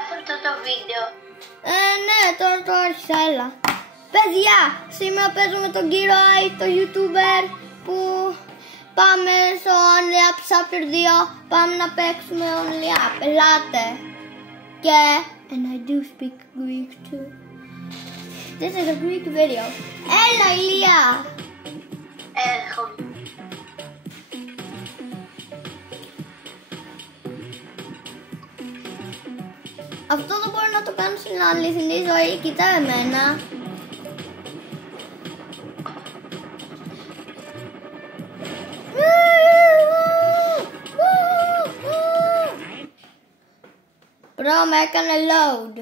τελειώσει αυτό το βίντεο. Ναι, τώρα το άρχισα, έλα. Παιδιά, σήμερα παίζω με τον κύριο Άι, το YouTuber, που πάμε στο Only Up Chapter 2. Πάμε να παίξουμε Only Up. Ελάτε. Και... And I do speak Greek too. This is a Greek video. Έλα, Ηλία. Έρχομαι. Αυτό δεν μπορεί να το κάνω στην αληθινή ζωή. Κοίτα εμένα. Bro, με έκανε load.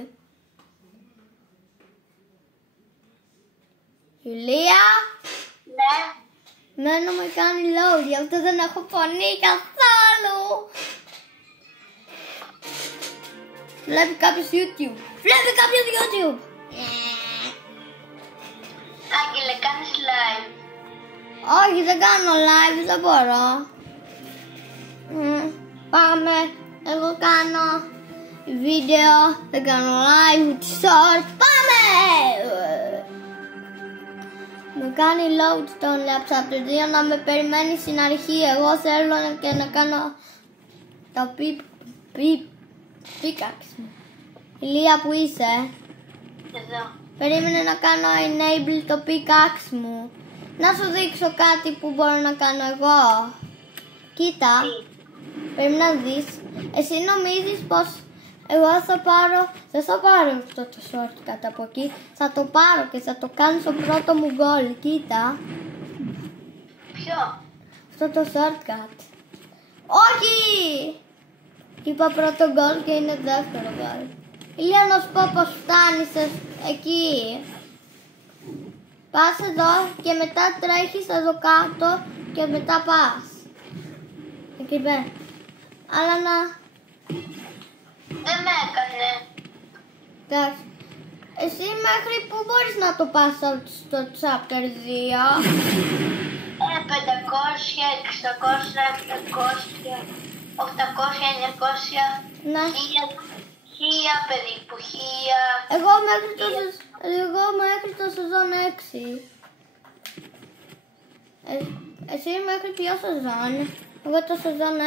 Ηλία. Ναι. Μένω με κάνει load, γι' αυτό δεν έχω φωνή καθόλου. Βλέπει κάποιος YouTube. Βλέπει κάποιος YouTube. Άγγελε, κάνεις live. Όχι, δεν κάνω live, δεν μπορώ. Πάμε. Εγώ κάνω βίντεο, δεν κάνω live, ούτε short. Πάμε! Με κάνει load στον Only Chapter 2 να με περιμένει στην αρχή. Εγώ θέλω και να κάνω το pickaxe μου. Ηλία, που είσαι? Εδώ. Περίμενε να κάνω enable το pickaxe μου. Να σου δείξω κάτι που μπορώ να κάνω εγώ. Κοίτα. Πρέπει να δεις. Εσύ νομίζεις πως εγώ δεν θα πάρω αυτό το shortcut από εκεί. Θα το πάρω και θα το κάνω στο πρώτο μου goal. Κοίτα. Ποιο? Αυτό το shortcut. Όχι! Είπα πρώτο goal και είναι δεύτερο goal. Ηλία, να σου πω πως φτάνεις εκεί. Πας εδώ και μετά τρέχεις εδώ κάτω και μετά πας. Εκεί πέρα. Αλλά να... Δεν με έκανε. Εντάξει. Εσύ μέχρι πού μπορείς να το πας στο chapter 2? 500, 600, 700, 800, 900, Ναι. 1000 περίπου, 1000. Εγώ μέχρι το σεζόν 6. Εσύ μέχρι ποιο σεζόν? Εγώ το σεζόν 6.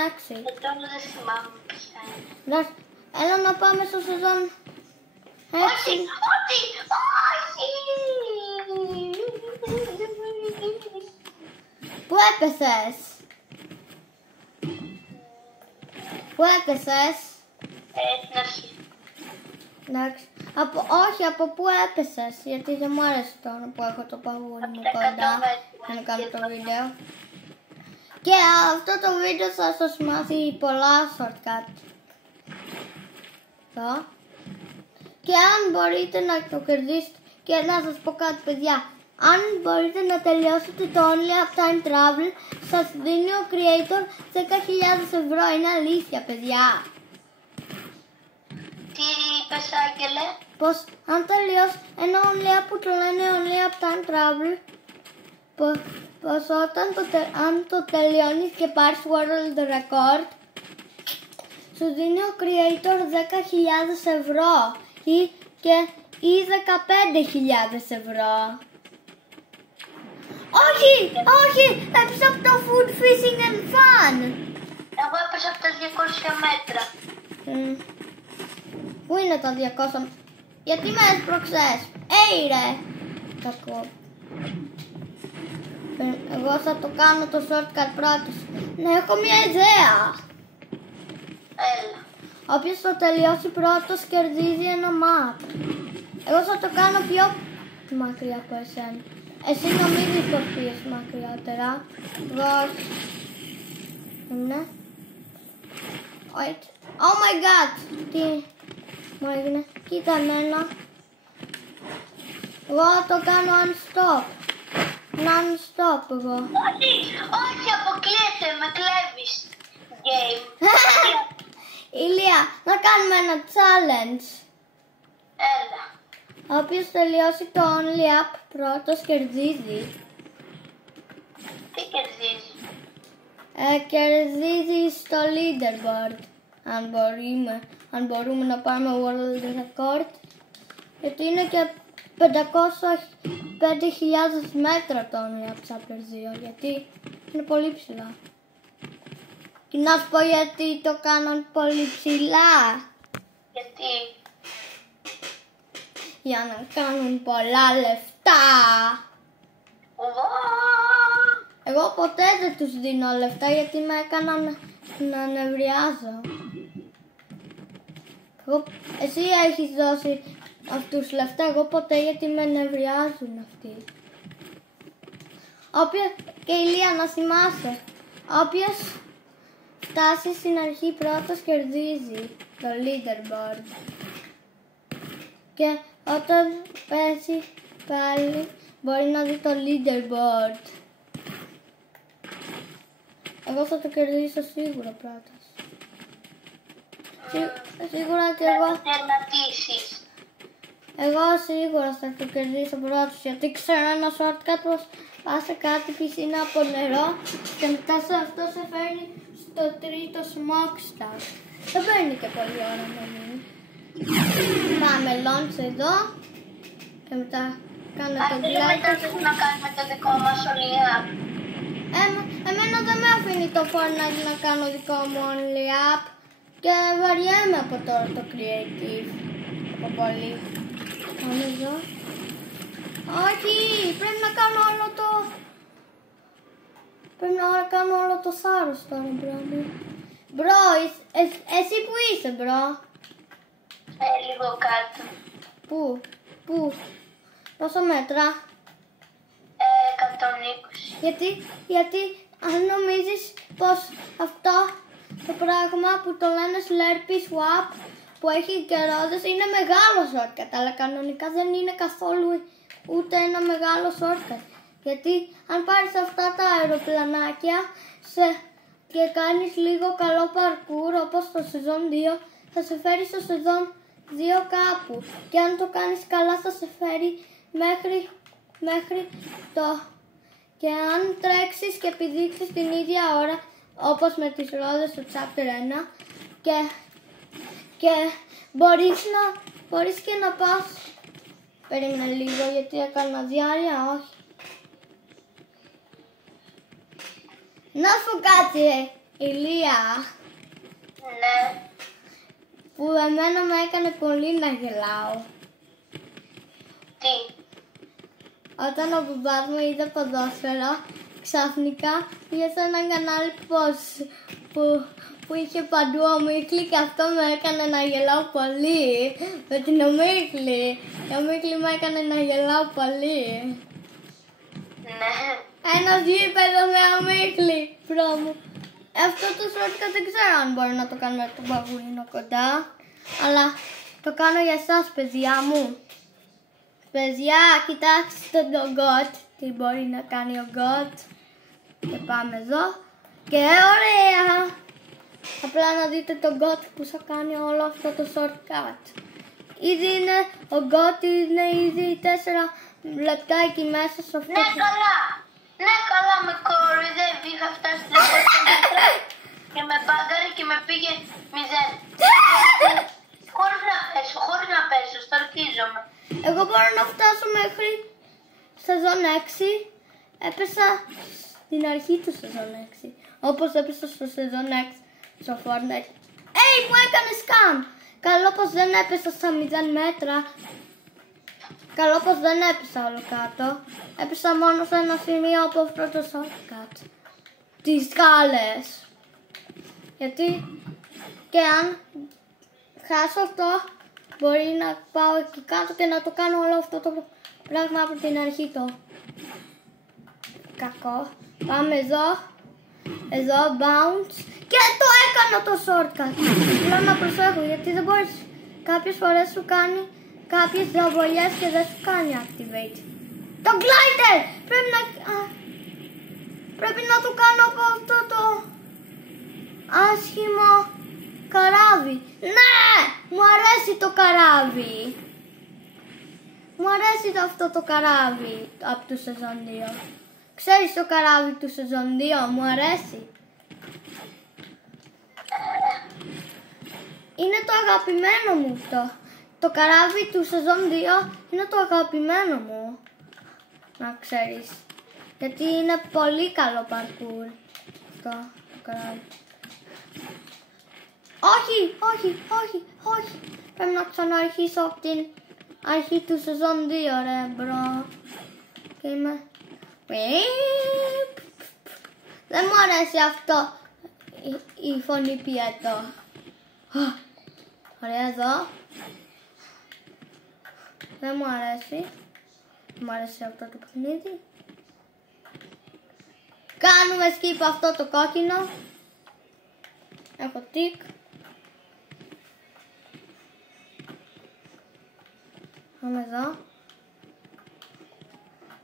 Τώρα δεν θυμάμαι ποια είναι. Εντάξει. Έλα να πάμε στο σεζόν 6. Όχι, όχι, όχι. Πού έπεσες? Πού έπεσες? Στην αρχή. Εντάξει. Όχι, από πού έπεσες? Γιατί δεν μου άρεσε τώρα που έχω το παγούρι μου κοντά για να κάνω το βίντεο. Και αυτό το βίντεο θα σας μάθει πολλά shortcut. Εδώ. Και αν μπορείτε να το κερδίσετε, και να σας πω κάτι, παιδιά, αν μπορείτε να τελειώσετε το Only Up Time Travel, σας δίνει ο creator 10.000 ευρώ. Είναι αλήθεια, παιδιά. Τι είπες, Άγγελε? Πως αν τελειώσει ένα Only Up που το λένε Only Up Time Travel, πως αν το τελειώνεις και πάρεις world record, σου δίνει ο creator 10.000 ευρώ ή 15.000 ευρώ. Όχι, όχι, έπεσα από το food, fishing and fun. Εγώ έπεσα από τα 200 μέτρα. Πού είναι τα 200? Γιατί με έσπρωξες? Ρε! Κακό. Εγώ θα το κάνω το shortcut πρώτος. Ναι, έχω μια ιδέα. Έλα. Όποιος το τελειώσει πρώτος κερδίζει ένα map. Εγώ θα το κάνω πιο μακριά από εσένα. Εσύ νομίζεις πως πήγες μακριότερα? Εγώ... Ναι. Wait. Oh my god! Τι μου έγινε? Κοίτα εμένα. Εγώ το κάνω non-stop. Non-stop εγώ. Όχι, όχι, αποκλείεται, με κλέβεις. Game. Ηλία, να κάνουμε ένα challenge. Έλα. Όποιος τελειώσει το Only Up πρώτος κερδίζει. Τι κερδίζει? Κερδίζει στο leaderboard. αν μπορούμε να πάρουμε world record, γιατί είναι και 5.000 μέτρα το Only Up Chapter 2, γιατί είναι πολύ ψηλά. Και να σου πω γιατί το κάνουν πολύ ψηλά. Γιατί? Για να κάνουν πολλά λεφτά. Εγώ ποτέ δεν τους δίνω λεφτά γιατί με έκαναν να νευριάζω. Εσύ έχεις δώσει αυτούς λεφτά, εγώ ποτέ, γιατί με νευριάζουν αυτοί. Και Ηλία, να θυμάσαι, όποιος φτάσει στην αρχή πρώτος κερδίζει το leaderboard. Και όταν πέσει πάλι μπορεί να δει το leaderboard. Εγώ θα το κερδίσω σίγουρα πρώτος. Σίγουρα και εγώ. Εγώ σίγουρα θα το κερδίσω πρώτος, γιατί ξέρω ένα shortcut πως πας σε κάτι πισίνα από νερό και μετά σε αυτό σε φέρνει στο τρίτο smokestack. Δεν παίρνει και πολύ ώρα να μείνει. Πάμε launch εδώ και μετά κάνω το glide. Μετά θέλουμε να κάνουμε το δικό μας Only Up. Εμένα δεν με αφήνει το Fortnite να κάνω δικό μου Only Up και βαριέμαι από τώρα το creative. Από πολύ. Πάμε εδώ. Όχι, πρέπει να κάνω όλο το... Πρέπει να κάνω όλο το θάρρος τώρα, μπρο μου. Μπρο, εσύ που είσαι, μπρο? Λίγο κάτω. Πού? Πόσα μέτρα? 120. Γιατί αν νομίζεις πως αυτό το πράγμα που το λένε Slurpee Swap που έχει και ρόδες είναι μεγάλο shortcut, αλλά κανονικά δεν είναι καθόλου ούτε ένα μεγάλο shortcut. Γιατί αν πάρεις αυτά τα αεροπλανάκια και κάνεις λίγο καλό parkour όπως στο σεζόν 2, θα σε φέρει στο σεζόν 2 κάπου. Και αν το κάνεις καλά θα σε φέρει μέχρι το... Και αν τρέξεις και επιδείξεις την ίδια ώρα, όπως με τις ρόδες στο chapter 1, και μπορείς και να πας... Περίμενε λίγο γιατί έκανα διάρκεια, όχι. Να σου κάτσει, Ηλία. Ναι. Που εμένα με έκανε πολύ να γελάω. Τι? Όταν ο μπαμπάς μου είδε ποδόσφαιρο, ξαφνικά πήγε σε έναν κανάλι που είχε παντού ομίχλη και αυτό με έκανε να γελάω πολύ. Με την ομίχλη. Η ομίχλη με έκανε να γελάω πολύ. Ναι. Ένα γήπεδο με ομίχλη, μπρο μου. Αυτό το shortcut δεν ξέρω αν μπορεί να το κάνουμε από τον μπαμπούλινο κοντά. Αλλά το κάνω για εσάς, παιδιά μου. Παιδιά, κοιτάξτε τον GOAT. Τι μπορεί να κάνει ο GOAT. Και πάμε εδώ. Και ωραία. Απλά να δείτε τον GOAT που θα κάνει όλο αυτό το shortcut. Ήδη είναι, ο GOAT είναι ήδη 4 λεπτά εκεί μέσα σε αυτό. Ναι, καλά. Ναι, καλά, με κοροϊδεύει. Είχα φτάσει 4 μέτρα και με μπάγκαρε και με πήγε 0. Χωρίς να πέσω, στορκίζομαι. Εγώ μπορώ να φτάσω μέχρι σεζόν 6. Έπεσα στην αρχή του σεζόν 6. Όπως έπεσα στο σεζόν 6 στο Fortnite. Μου έκανε σκάμ! Καλό πως δεν έπεσα στα 0 μέτρα. Καλό πως δεν έπεσα όλο κάτω. Έπεσα μόνο σε ένα σημείο από αυτό το shortcut. Τις σκάλες. Γιατί και αν χάσω αυτό, μπορεί να πάω εκεί κάτω και να το κάνω όλο αυτό το πράγμα από την αρχή το κακό. Πάμε εδώ. Εδώ bounce. Και το έκανα το shortcut. Πρέπει να προσέχω γιατί δεν μπορείς. Κάποιες φορές σου κάνει κάποιες διαβολιές και δεν σου κάνει activate. Το glider! Πρέπει να το κάνω από αυτό το άσχημο καράβι. Ναι! Μου αρέσει το καράβι. Μου αρέσει αυτό το καράβι από το σεζόν 2. Ξέρεις το καράβι του σεζόν 2, μου αρέσει. Είναι το αγαπημένο μου αυτό. Το καράβι του σεζόν 2 είναι το αγαπημένο μου. Να ξέρεις. Γιατί είναι πολύ καλό parkour. Αυτό το καράβι. Όχι, όχι, όχι, όχι. Πρέπει να ξαναρχίσω από την αρχή του σεζόν 2, ρε μπρο. Και είμαι... Δεν μου αρέσει αυτό. Η φωνή πιέτο. Ωραία εδώ. Δεν μου αρέσει. Μου αρέσει αυτό το παιχνίδι. Κάνουμε skip αυτό το κόκκινο. Έχω τικ. Πάμε εδώ.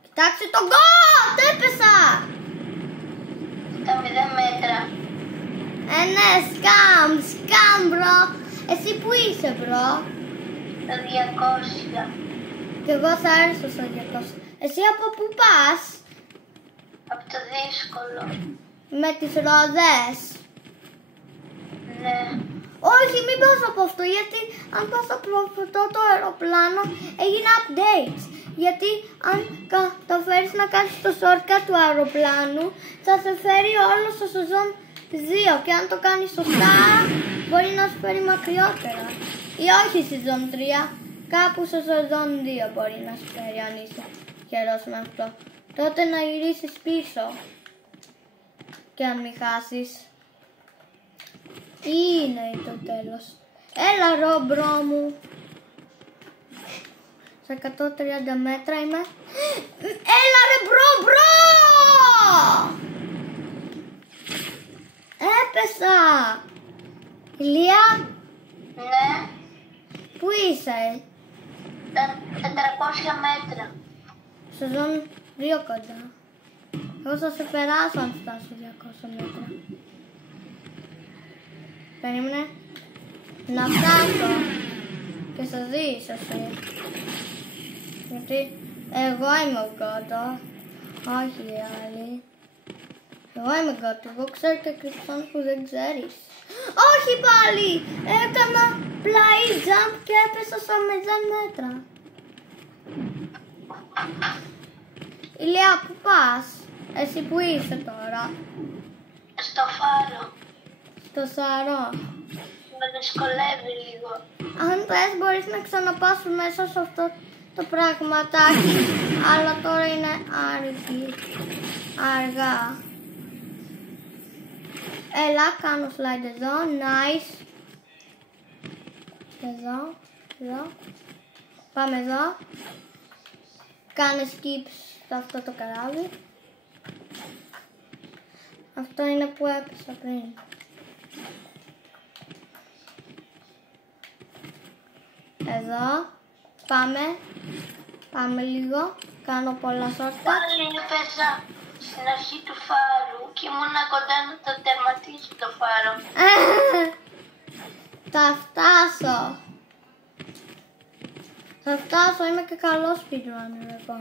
Κοιτάξτε τον γκολ! Έπεσα! Στα 0 μέτρα. Ναι, σκάμ μπρο. Εσύ που είσαι μπρο? Τα 200. Και εγώ θα έρθω στα 200. Εσύ από πού πας? Από το δύσκολο. Με τις ρόδες. Ναι. Όχι, μην πας από αυτό, γιατί αν πας από αυτό το αεροπλάνο έγινε updates. Γιατί αν καταφέρεις να κάνεις το shortcut του αεροπλάνου, θα σε φέρει όλο στο σεζόν 2. Και αν το κάνεις σωστά, μπορεί να σου φέρει μακριότερα. Ή όχι σεζόν 3, κάπου στο σεζόν 2 μπορεί να σου φέρει, αν είσαι καιρός με αυτό. Τότε να γυρίσεις πίσω. Και αν μην χάσεις. Είναι το τέλος. Έλα ρομπρό μου. Σε 130 μέτρα είμαι. Έλα ρε μπρο! Έπεσα. Ηλία. Ναι. Πού είσαι? Τα 400 μέτρα. Σεζόν 2 κοντά. Εγώ θα σε περάσω αν φτάσω 200 μέτρα. Περίμενε να φτάσω και θα δεις εσύ. Γιατί εγώ είμαι ο κάτω, όχι οι άλλοι. Εγώ είμαι κάτω, εγώ ξέρω και κρυφτών που δεν ξέρεις. Όχι πάλι! Έκανα πλάι jump και έπεσα στα 0 μέτρα. Ηλία, πού πας? Εσύ που είσαι τώρα? Στο φάρο. Στο Σαρό. Με δυσκολεύει λίγο. Αν πες μπορείς να ξαναπάς μέσα σε αυτό το πραγματάκι, αλλά τώρα είναι αργά. Έλα, κάνω slide εδώ, nice. Εδώ. Πάμε εδώ. Κάνε skip σε αυτό το καράβι. Αυτό είναι που έπεσα πριν. Εδώ. Πάμε λίγο. Κάνω πολλά shortcut. Πάλι έπεσα στην αρχή του φάρου και ήμουνα κοντά να το τερματίσω το φάρο. Θα φτάσω, είμαι και καλό speedrunner εγώ.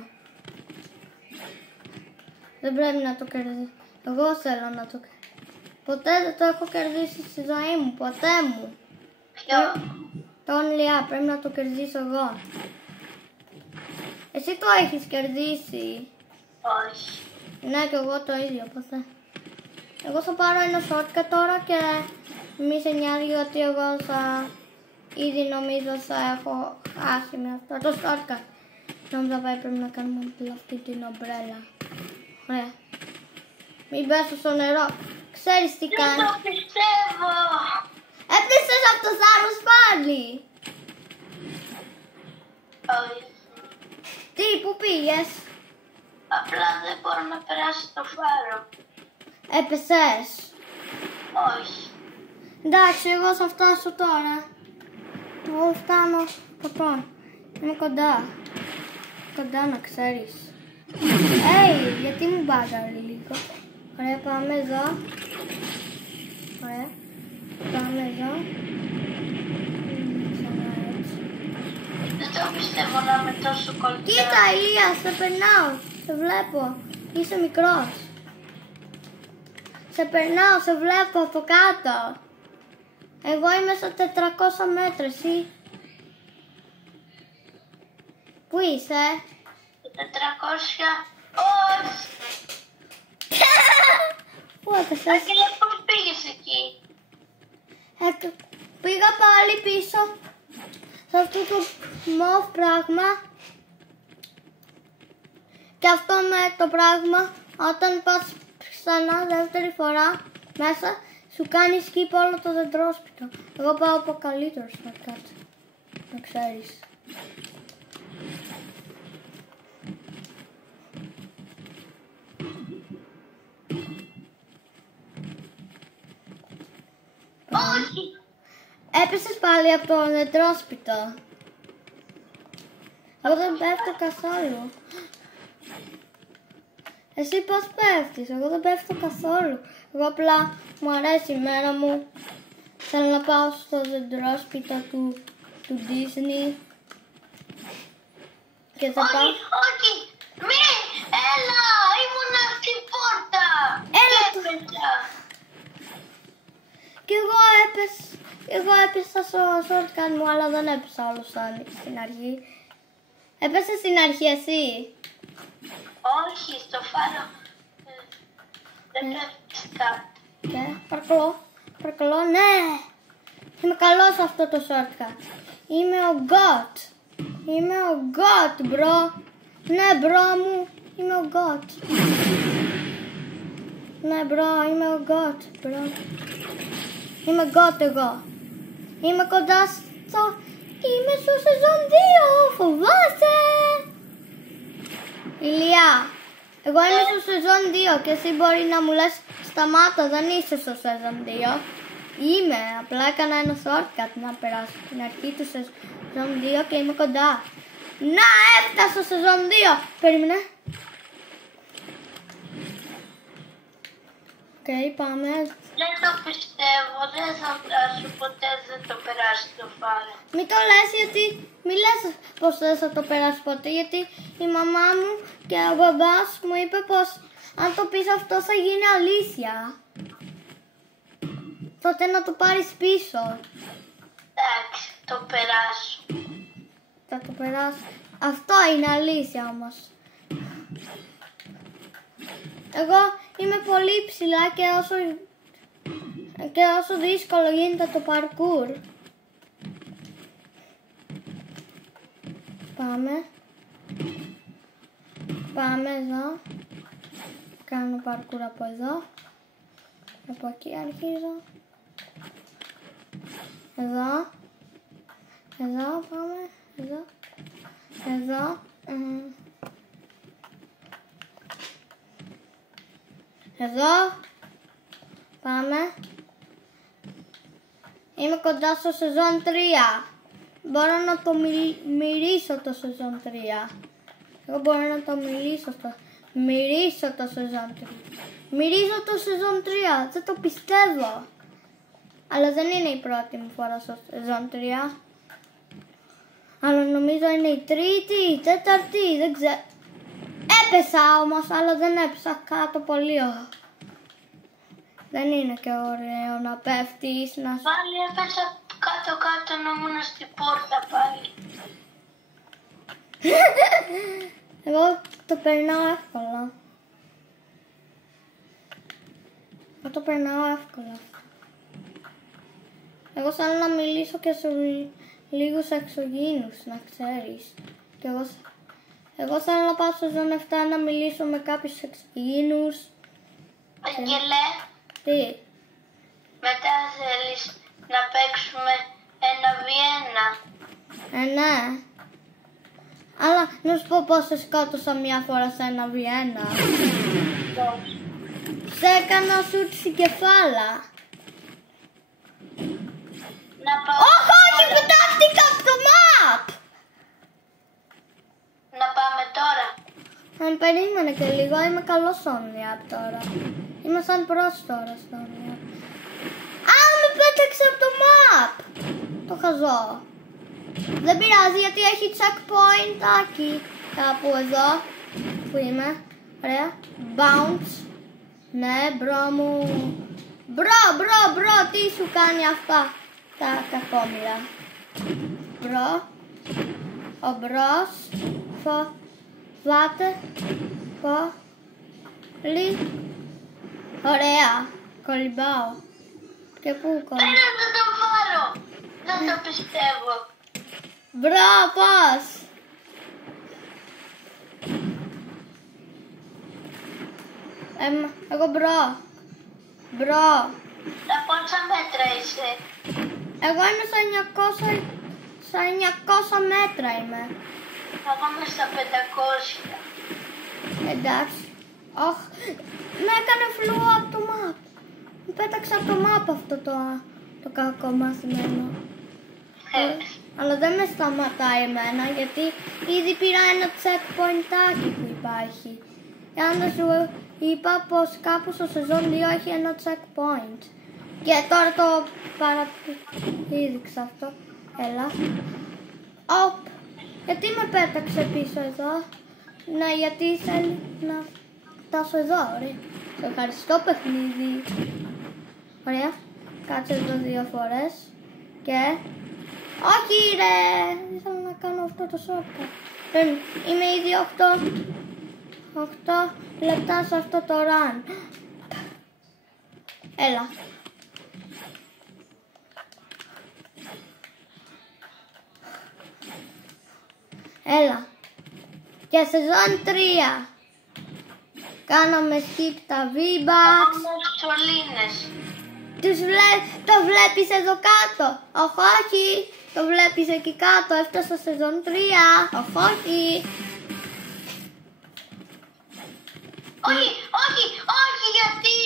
Δεν πρέπει να το κερδίσω. Εγώ θέλω να το κερδίσω. Ποτέ δεν το έχω κερδίσει στη ζωή μου, ποτέ μου. Ποιο? Τον Λιά, πρέπει να το κερδίσω εγώ. Εσύ το έχεις κερδίσει. Όχι. Ναι, και εγώ το ίδιο, ποτέ. Εγώ θα πάρω ένα shortcut τώρα και μη σε νοιάζει ότι εγώ θα... Ήδη νομίζω θα έχω χάσει με αυτό το shortcut. Νόμιζα πρέπει να κάνουμε αυτή την ομπρέλα. Ωραία. Μην πέσω στο νερό. Ξέρεις τι κάνει. Δεν το πιστεύω. Έπεσες από το θάρρος πάλι. Όχι. Τι, πού πήγες? Απλά δεν μπορώ να περάσω το φάρο. Έπεσες. Όχι. Εντάξει, εγώ θα φτάσω τώρα. Εγώ φτάνω από. Είμαι κοντά. Κοντά να ξέρεις. Γιατί μου μπάγαρε λίγο. Ωραία, πάμε εδώ. Ωραία. Πάμε εδώ. Ξανά έτσι. Δεν το πιστεύω να είμαι τόσο κοντά. Κοίτα, Ηλία, σε περνάω. Σε βλέπω. Είσαι μικρός. Σε περνάω, σε βλέπω από κάτω. Εγώ είμαι στα 400 μέτρα, εσύ. Πού είσαι? 400. Όχι. Πού έπεσες? Άγγελε, πώς πήγες εκεί? Πήγα πάλι πίσω σε αυτό το μοβ πράγμα. Και αυτό με το πράγμα, όταν πας ξανά δεύτερη φορά μέσα, σου κάνει skip όλο το δεντρόσπιτο. Εγώ πάω από καλύτερο shortcut, να ξέρεις. Όχι. Έπεσες πάλι από το δεντρόσπιτο. Εγώ δεν πέφτω καθόλου. Εσύ πώς πέφτεις? Εγώ δεν πέφτω καθόλου. Εγώ απλά μου αρέσει η μέρα μου. Θέλω να πάω στο δεντρόσπιτο του Disney. Και θα πάω... Όχι, μη, έλα, ήμουνα στην πόρτα. Έλα και έπεσα. Και εγώ έπεσα στο shortcut μου, αλλά δεν έπεσα όλο στην αρχή. Έπεσες στην αρχή εσύ? Όχι, στο φάρο δεν πέφτηκα. Και παρακαλώ, ναι! Είμαι καλός σε αυτό το shortcut. Είμαι ο God. Είμαι ο God, bro. Ναι, bro μου, είμαι ο God. Ναι, bro, είμαι ο God, bro. Είμαι God εγώ. Είμαι κοντά στο... Είμαι στο σεζόν 2, φοβάσαι! Ηλία, εγώ είμαι στο σεζόν 2 και εσύ μπορεί να μου λες σταμάτα, δεν είσαι στο σεζόν 2. Είμαι, απλά έκανα ένα shortcut να περάσω την αρχή του σεζόν 2 και είμαι κοντά. Να, έφτασα στο σεζόν 2. Περίμενε. Οκ, πάμε. Δεν το πιστεύω, δεν θα φτάσω ποτέ, δεν το περάσει το φάρο. Μην το λες γιατί, μη λες πως δεν θα το περάσει ποτέ, γιατί η μαμά μου και ο μπαμπάς μου είπε πως αν το πεις αυτό θα γίνει αλήθεια. Τότε να το πάρεις πίσω. Εντάξει, το περάσω. Θα το περάσω. Αυτό είναι αλήθεια όμως. Εγώ είμαι πολύ ψηλά και όσο δύσκολο γίνεται το parkour. Πάμε εδώ. Κάνω parkour από εδώ. Από εκεί αρχίζω. Εδώ πάμε. Εδώ. Εδώ. Πάμε. Είμαι κοντά στο σεζόν 3. Μπορώ να το μυρίσω το σεζόν 3. Εγώ μπορώ να το μυρίσω το σεζόν 3. Μυρίζω το σεζόν 3. Δεν το πιστεύω. Αλλά δεν είναι η πρώτη μου φορά στο σεζόν 3. Αλλά νομίζω είναι η τρίτη, η τέταρτη, δεν ξέρω. Έπεσα όμως, αλλά δεν έπεσα κάτω πολύ. Δεν είναι και ωραίο να πέφτεις, να... Πάλι έπεσα κάτω να ήμουν στην πόρτα πάλι. Εγώ το περνάω εύκολα. Εγώ θέλω να μιλήσω και σε λίγους εξωγήινους, να ξέρεις. Και εγώ θέλω να πάω στο ζώνη 7 να μιλήσω με κάποιους εξωγήινους. Αγγελέ, Τι? μετά θέλεις να παίξουμε 1v1. Ναι. Αλλά να σου πω πώς σε σκότωσα μια φορά σε 1v1. Σε έκανα σουτ στην κεφάλα. Όχι, πετάχτηκα από το map! Να πάμε τώρα. Αν περίμενε και λίγο, είμαι καλός στο Omniap τώρα. Είμαι σαν προς τώρα στο Omniap. Α, με πέταξε από το map! Το χαζό. Δεν πειράζει γιατί έχει checkpoint άκι. Κάπου εδώ που είμαι. Ωραία. Bounce. Ναι, μπρο μου. Μπρο, τι σου κάνει αυτά. τα κακόμοιρα. Ο μπρος φοβάται πολύ. Ωραία, κολυμπάω. Και πού κολυμπάω? Έλα να τον πάρω. Δεν το πιστεύω. Μπρο, πώς? Εγώ μπρο. Τα πόσα μέτρα είσαι? Εγώ είμαι στα 900 μέτρα είμαι. Εγώ είμαι στα 500. Εντάξει. Αχ, με έκανε φλουό από το map. Μου πέταξε από το map αυτό το κακό μαθημένο. Αλλά δεν με σταματάει εμένα γιατί ήδη πήρα ένα checkpointάκι που υπάρχει. Αν δεν σου είπα πως κάπου στο σεζόν 2 έχει ένα checkpoint. Και τώρα το παραδείξα αυτό. Έλα. Οπ. Γιατί με πέταξε πίσω εδώ? Ναι, γιατί θέλει να φτάσω εδώ, ωραία. Σε ευχαριστώ παιχνίδι. Ωραία. Κάτσε εδώ 2 φορές. Και... όχι ρε! Ήθελα να κάνω αυτό το shortcut. Είμαι ήδη 8 λεπτά σε αυτό το run. Έλα. Έλα. Και σεζόν 3. Κάναμε skip τα V-Bucks. Το βλέπεις εδώ κάτω. Όχι. Το βλέπεις εκεί κάτω. Έφτασα σεζόν 3. Όχι. Όχι, γιατί,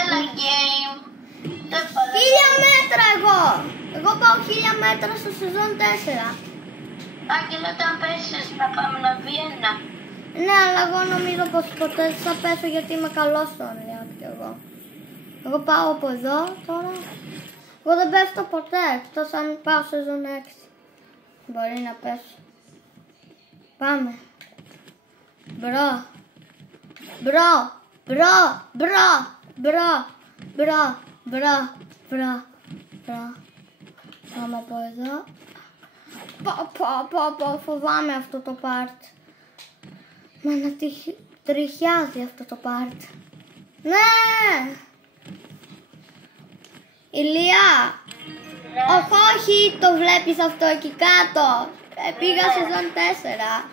έλα game. 1000 μέτρα εγώ πάω 1000 μέτρα στο σεζόν 4. Άγγελα, όταν πέσεις να πάμε να Βιέννα. Ναι, αλλά εγώ νομίζω πως ποτέ δεν θα πέσω γιατί είμαι καλός στον Λιάν κι εγώ. Εγώ πάω από εδώ τώρα. Εγώ δεν πέφτω ποτέ, εκτός αν πάω σεζόν 6. Μπορεί να πέσω. Πάμε. Μπρο. Πάμε από εδώ. Φοβάμαι αυτό το part. Μένα τριχιάζει αυτό το part. Ναι! Ηλία! Όχι, το βλέπεις αυτό εκεί κάτω. Πήγα σεζόν 4.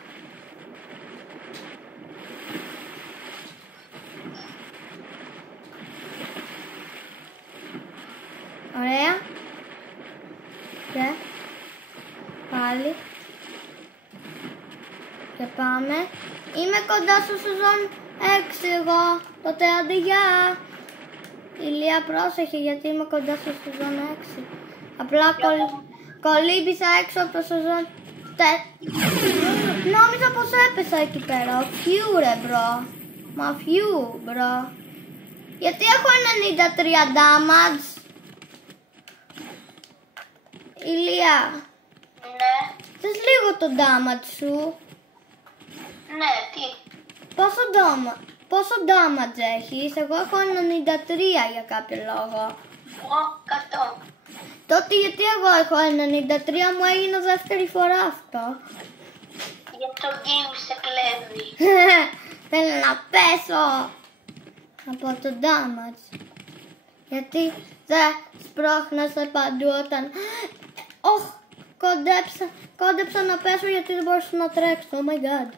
Ωραία. Και πάλι. Και πάμε. Είμαι κοντά στο σεζόν 6 εγώ. Τότε άντε γεια. Ηλία, πρόσεχε γιατί είμαι κοντά στο σεζόν 6. Απλά κολύμπησα έξω από το σεζόν 4. Νόμιζα πως έπεσα εκεί πέρα. Φιού ρε μπρο. Μα φιού μπρο. Γιατί έχω 93 damage. Ηλία. Ναι. Θες λίγο το damage σου? Ναι, τι? Πόσο damage έχεις? Εγώ έχω 93 για κάποιο λόγο. Εγώ 100. Τότε γιατί εγώ έχω 93 μου έγινε δεύτερη φορά αυτό. Για το game σε κλέβει. Θέλω να πέσω από το damage. Γιατί δεν σπρώχνεσαι παντού όταν... κόντεψα να πέσω γιατί δεν μπορούσα να τρέξω. Oh my god.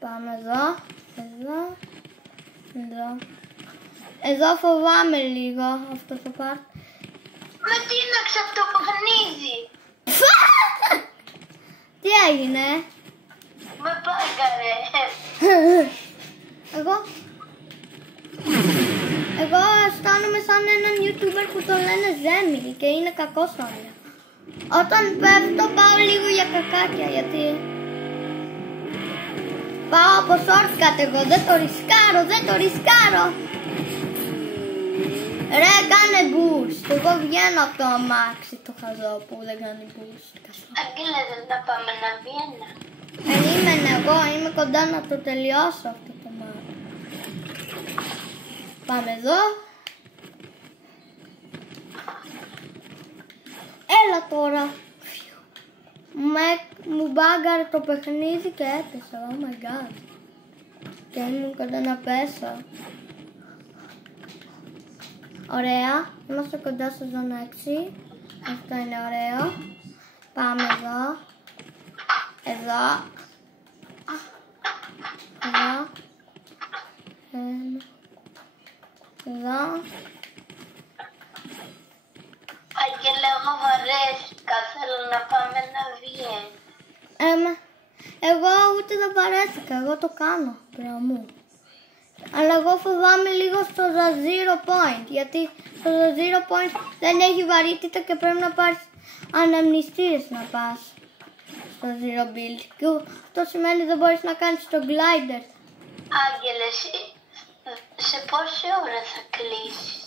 Πάμε εδώ. Εδώ φοβάμαι λίγο αυτό το part. Με τίναξε αυτό το παιχνίδι. Τι έγινε? Με πάγκαρε. Εγώ αισθάνομαι σαν έναν YouTuber που τον λένε Ζέμι και είναι κακός όλα. Όταν πέφτω πάω λίγο για κακάκια γιατί... Πάω από shortcut εγώ, δεν το ρισκάρω. Ρε, κάνε boost. Εγώ βγαίνω από το αμάξι το χαζό που δεν κάνει boost. Αγγέλα, δεν θα πάμε να Βιέννα. Περίμενε, εγώ είμαι κοντά να το τελειώσω αυτό το μάτι. Πάμε εδώ. Έλα τώρα. Μου μπάγκαρε το παιχνίδι και έπεσα. Oh my god. Και ήμουν κοντά να πέσω. Ωραία. Είμαστε κοντά στο ζώνα 6. Αυτό είναι ωραίο. Πάμε εδώ. Εδώ. Εδώ. Εδώ. Άγγελε, εγώ βαρέθηκα. Θέλω να πάμε να βγαίνει. Εγώ ούτε δεν βαρέθηκα. Εγώ το κάνω. Μου. Αλλά εγώ φοβάμαι λίγο στο Zero Point. Γιατί στο Zero Point δεν έχει βαρύτητα και πρέπει να πάρεις αναμνηστήρες να πας στο Zero Build. Και αυτό σημαίνει δεν μπορείς να κάνεις το glider. Άγγελε, σε πόση ώρα θα κλείσεις?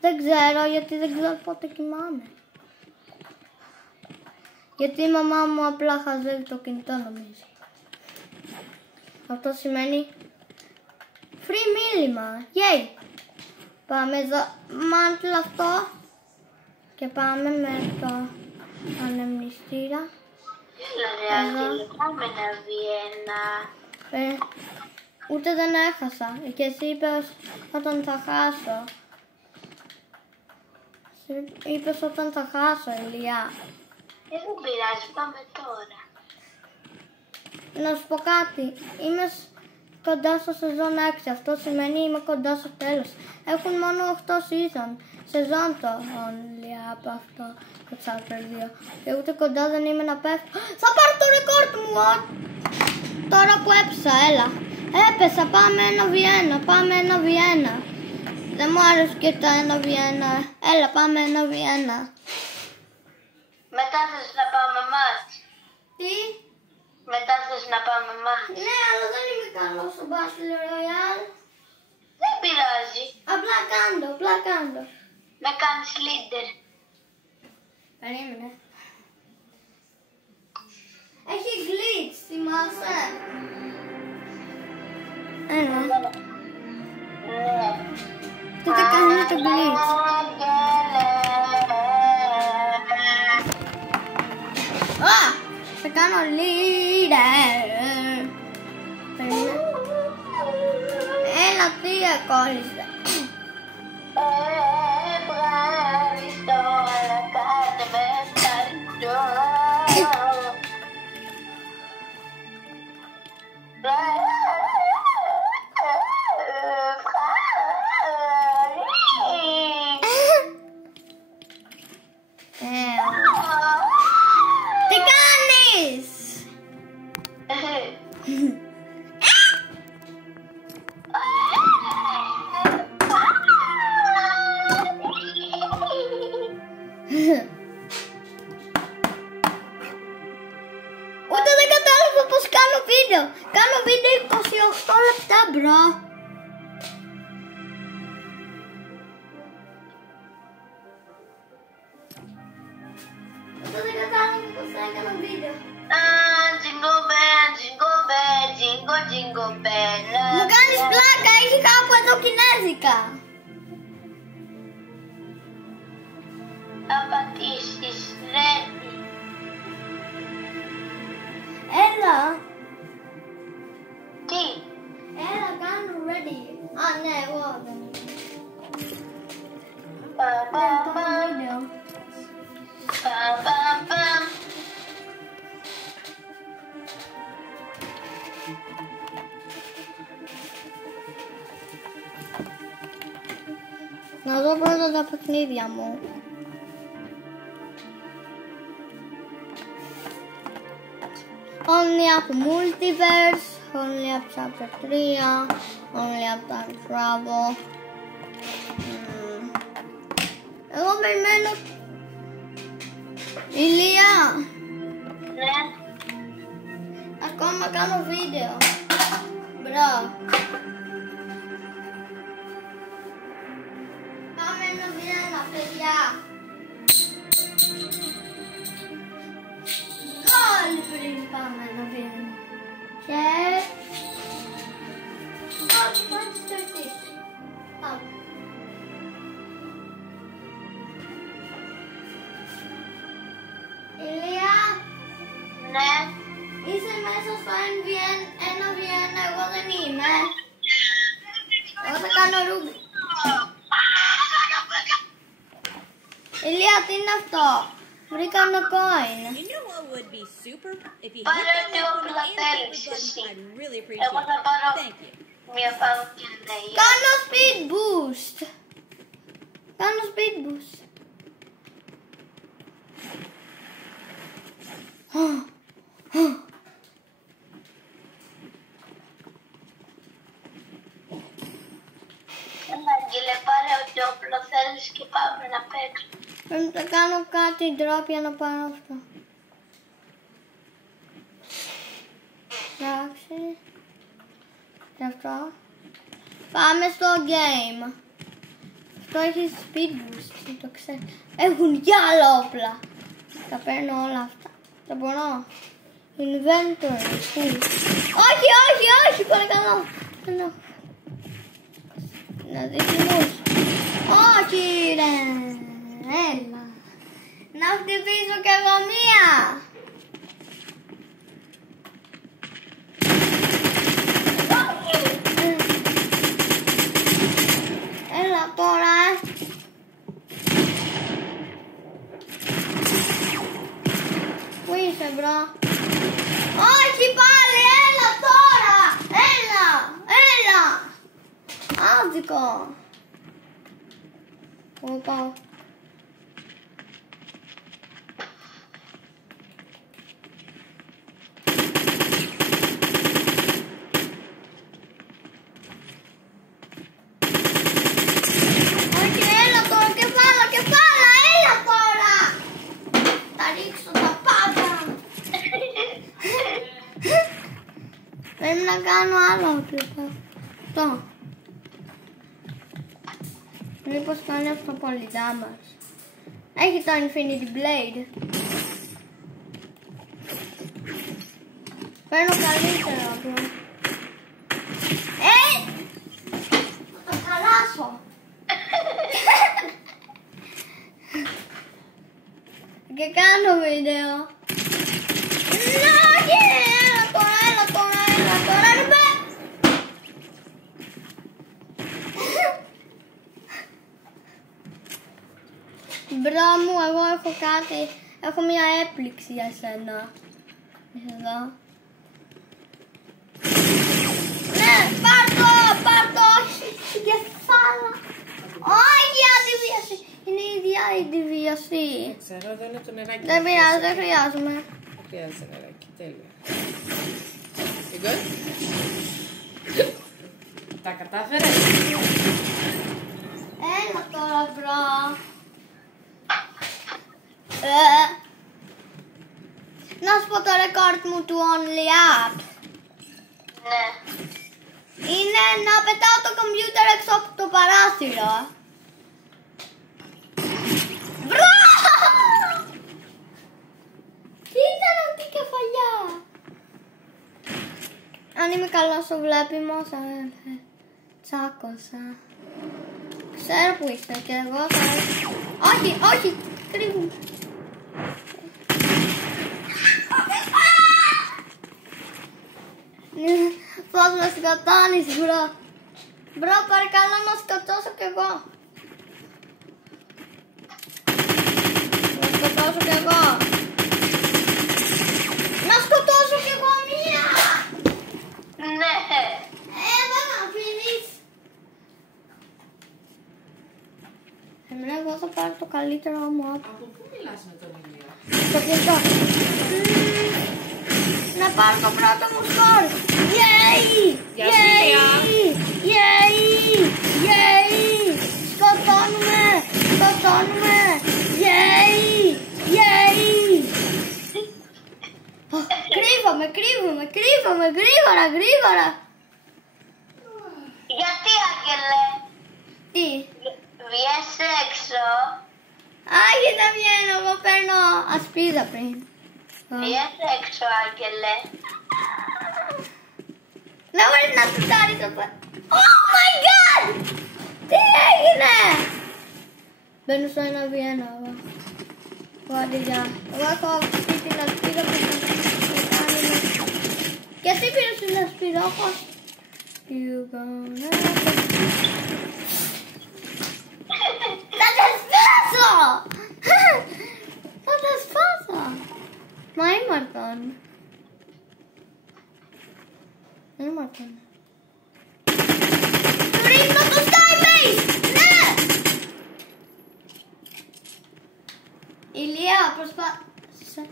Δεν ξέρω, γιατί δεν ξέρω πότε κοιμάμαι. Γιατί η μαμά μου απλά χαζεύει το κινητό, νομίζω. Αυτό σημαίνει free μίλημα. Yay! Πάμε εδώ, μάντλ αυτό. Και πάμε με το ανεμνηστήρα. Έλα ρε Άγγελε, πάμε να Βιέννα. Ούτε δεν έχασα. Και εσύ είπες όταν θα χάσω. Είπες όταν θα χάσω, Ηλία. Δεν πειράζει, πάμε τώρα. Να σου πω κάτι. Είμαι κοντά στο σεζόν 6. Αυτό σημαίνει είμαι κοντά στο τέλος. Έχουν μόνο 8 season. Σεζόν το only από αυτό το chapter 2. Και ούτε κοντά δεν είμαι να πέφτω. Θα πάρω το ρεκόρτ μου. Τώρα που έπεσα, έλα. Έπεσα, πάμε 1v1. Πάμε 1v1. Δεν μου άρεσε και το 1v1. Έλα, πάμε 1v1. Μετά θες να πάμε μάτς. Τι? Μετά θες να πάμε μάτς. Ναι, αλλά δεν είμαι καλός στο Battle Royale. Δεν πειράζει. Απλά κάντο. Με κάνεις leader. Περίμενε. Έχει glitch, θυμάσαι. Έλα. Ναι. Τι θα κάνουμε το glitch. Θα κάνω leader. Περίμενε. Έλα, τι κόλλησε. Ευχαριστώ, αλλά κάτε με ευχαριστώ. Τι κάνεις? Ούτε δεν κατάλαβα πως κάνω βίντεο. Κάνω βίντεο 28 λεπτά, μπρο. Ούτε δεν κατάλαβα πως έκανα βίντεο. Jingle bell, jingle bell, jingle jingle bell. Μου κάνεις πλάκα, έχει κάπου εδώ κινέζικα. Θα πατήσεις ready. Έλα. Τι? Έλα, κάνω ready. Α, ναι, εγώ δεν είμαι. Βίντεο. Να δω πρώτα τα παιχνίδια μου. Only up Multiverse, only up Chapter 3, only up Time Travel. Εγώ περιμένω. Ηλία, Ναι. ακόμα κάνω βίντεο. Μπρο. Πάμε να βγαίνω, παιδιά. Γκολ πριν πάμε να βγαίνω. στο N1 εγώ δεν είμαι. Εγώ θα κάνω ρούμπι. Ηλία, τι είναι αυτό? Βρήκα ένα coin. Πάρε ό,τι όπλα θέλεις εσύ. Εγώ θα πάρω μια pumpkin layer. Κάνω speed boost. Κάνω speed boost. Άγγελε, πάρε ό,τι όπλο θέλεις και πάμε να παίξουμε. Πρέπει να κάνω κάτι drop για να πάρω αυτό. Εντάξει. Και αυτό. Πάμε στο game. Αυτό έχει speed boost, το ξέρω. Έχουν κι άλλα όπλα. Τα παίρνω όλα αυτά. Τα μπορώ. Inventory. Όχι, όχι, όχι, παρακαλώ. Να δείχνεις. Όχι ρε. Έλα. Να χτυπήσω κι εγώ μία. Έλα τώρα. Πού είσαι μπρο? Όχι πάλι, έλα τώρα. Έλα, έλα. Άδικο. Πού πάω? Πρέπει να κάνω άλλο αυτό. Μήπως κάνει αυτό πολύ damage. Έχει το Infinity Blade. Παίρνω καλύτερο αυτό. Θα το χαλάσω. Και κάνω βίντεο. Έλα τώρα, ρε μπε! Μπρο μου, εγώ έχω κάτι. Έχω μια έπληξη για σένα. Εδώ. Ναι, πάρ' το, στην κεφάλα. Όχι, αντιβίαση. Είναι η ίδια η αντιβίαση. Ξέρω, εδώ είναι το νεράκι. Δεν πειράζει, δεν χρειάζομαι. Δεν χρειάζεται νεράκι, τέλεια. You good? Τα κατάφερες? Έλα τώρα, μπρο. Να σου πω το ρεκόρτ μου του Only Up. Ναι. Είναι να πετάω το κομπιούτερ έξω από το παράθυρο. Μπρο! Τι ήταν αυτή η κεφαλιά? Αν είμαι καλός στο βλέπιμος, αδέρφε. Τσάκωσα. Ξέρω που είστε και εγώ θα... Όχι, όχι, κρύβουμε. Πώς με σκοτώνεις, μπρο. Μπρο, παρακαλώ να σκοτώσω κι εγώ. Να σκοτώσω κι εγώ. Να σκοτώσω κι εγώ μία. Ναι. Δεν με αφήνεις. Εμένα εγώ θα πάρω το καλύτερο μου από... Από πού μιλάς με τον Ηλία? Το κινητό. Να πάρω το πρώτο μου σκορ. Yay! Γεια σου, Ηλία. Yay! Yay! Σκοτώνουμε! Σκοτώνουμε! Yay! Yay! Κρύβομαι, κρύβομαι, κρύβομαι, γρήγορα, γρήγορα. Γιατί, Άγγελε? Τι? Βγες έξω. Άγιε δεν βγαίνω, εγώ παίρνω ασπίδα πριν. Βγες έξω, Άγγελε. Δεν μπορείς να σουτάρεις το πέρα. Oh my god! Τι έγινε? Μπαίνω στο 1v1 εγώ. Άντε γεια. Εγώ έχω αυτή την ασπίδα που θα κάνει. Και εσύ πήρες την σπυρόχος. Θα τα σπάσω! Θα τα σπάσω! Μα ήμαρτον. Ήμαρτον. Του ρίχνω το Skybase! Ναι! Ηλία, προσπάθησε.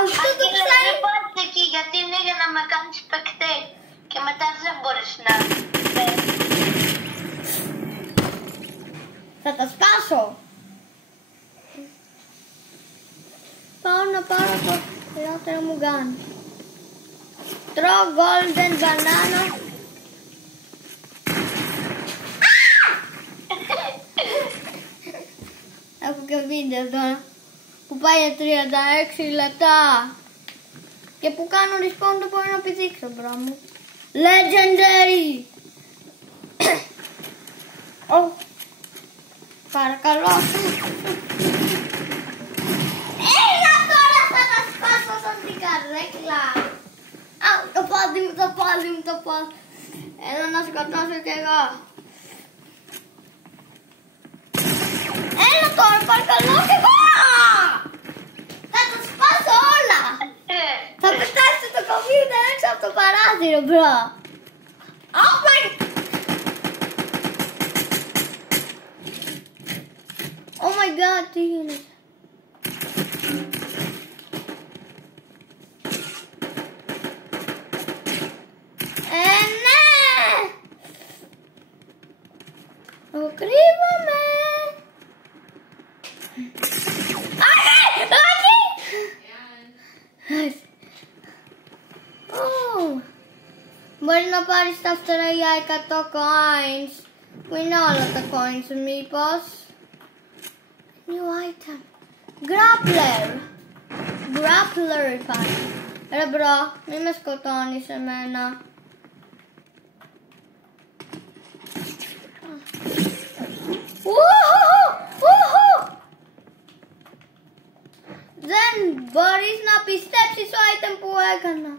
Αυτό το ξέρει. Δεν πας εκεί γιατί είναι για να με κάνεις spectate και μετά δεν μπορείς να... Θα τα σπάσω. Πάω να πάρω το ελεύθερο μου gun. Τρώω golden banana. Έχω και βίντεο τώρα που πάει για 36 λεπτά και που κάνω respawn το μπορώ να πηδήξω μπρο μου. Legendary! Παρακαλώ. Έλα τώρα θα τα σπάσω σαν την καρέκλα. Το πόδι μου, το πόδι μου, το πόδι. Έλα να σκοτώσω κι εγώ. Έλα τώρα παρακαλώ κι εγώ. Θα τα σπάσω όλα. Θα πετάξω το κομπιούτερ έξω από το παράθυρο μπρο. Oh my... Oh my god, τι γίνεται. Ναι! Κρύβομαι! Μπορεί να πάρεις τα φτερά για 100 coins. Που είναι όλα τα coins μήπως. New item. Grappler. Grappler υπάρχει. Ρε μπρο, μη με σκοτώνεις εμένα. Δεν μπορείς να πιστέψεις το item που έκανα.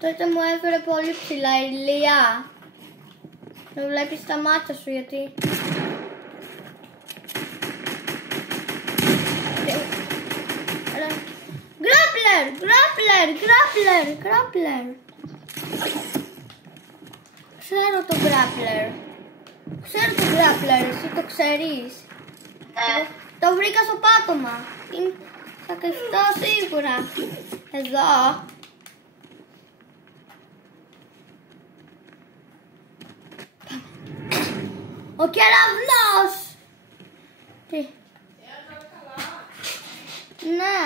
Τότε μου έφερε πολύ ψηλά ηλία. Δεν βλέπεις τα μάτια σου γιατί... Grappler! Grappler! Grappler! Grappler! Ξέρω το Grappler. Ξέρω το Grappler, εσύ το ξέρεις. Το βρήκα στο πάτωμα. Θα κρυφτώ σίγουρα. Εδώ. Ο κεραυνός! Τι? Ναι.